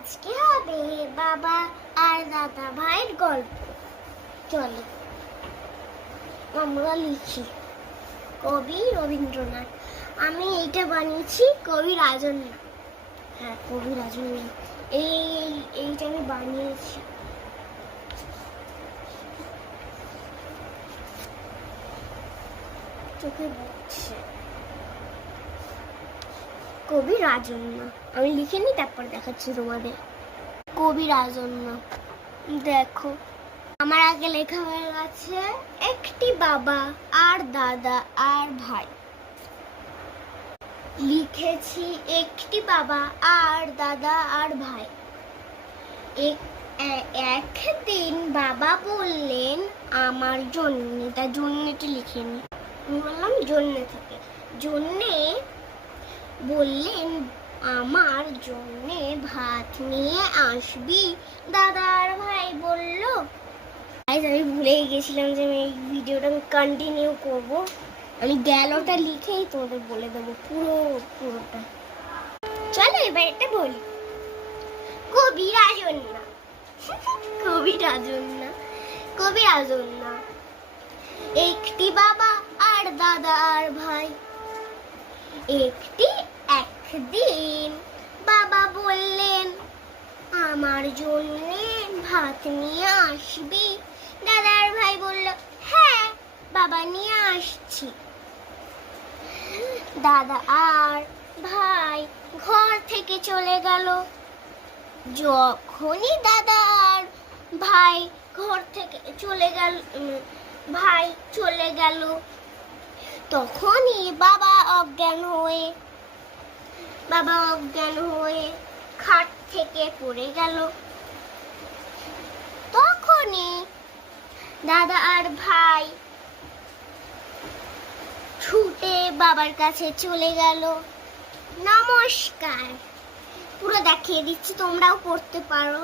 আজকে হবে বাবা আর দাদা ভাইয়ের গল্প। চলো আমরা লিখি। কবি রবীন্দ্রনাথ। আমি এইটা বানিয়েছি কবি রাজন্যা। হ্যাঁ, কবি রাজন্যা। এইটা আমি বানিয়েছি। চোখে পড়ছে কবি রাজন্যা। আমি লিখে নি, তারপর দেখাচ্ছি তোমাদের। কবি রাজন্যা দেখো, আমার আগে লেখা হয়ে গেছে একটি বাবা আর দাদা আর ভাই। লিখেছি একটি বাবা আর দাদা আর ভাই। একদিন বাবা বললেন আমার জন্য, তার জন্যটা লিখে নি, আমি বললাম জন্য থেকে। জন্যে বললেন আমার জন্যে ভাত নিয়ে আসবি। দাদা আর ভাই বলল। আমি ভুলে গেছিলাম যে আমি এই ভিডিওটা কন্টিনিউ করব। আমি গেলটা লিখেই তোমাদের বলে দেবো পুরোটা। চলো এবার এটা বলি। কবি রাজন্যা। কবি রাজন্যা। কবি রাজন্যা। একটি বাবা আর দাদা আর ভাই। একদিন বাবা বললেন আমার জন্য ভাত নিয়ে আসবি। দাদা আর ভাই বলল হ্যাঁ বাবা নিয়ে আসছি। দাদা আর ভাই ঘর থেকে চলে গেল। যখনই দাদা আর ভাই ঘর থেকে চলে গেল তখনই বাবা অজ্ঞান হয়ে খাট থেকে পড়ে গেল। তখনই দাদা আর ভাই ছুটে বাবার কাছে চলে গেল। নমস্কার। পুরো দেখিয়ে দিচ্ছি, তোমরাও পড়তে পারো।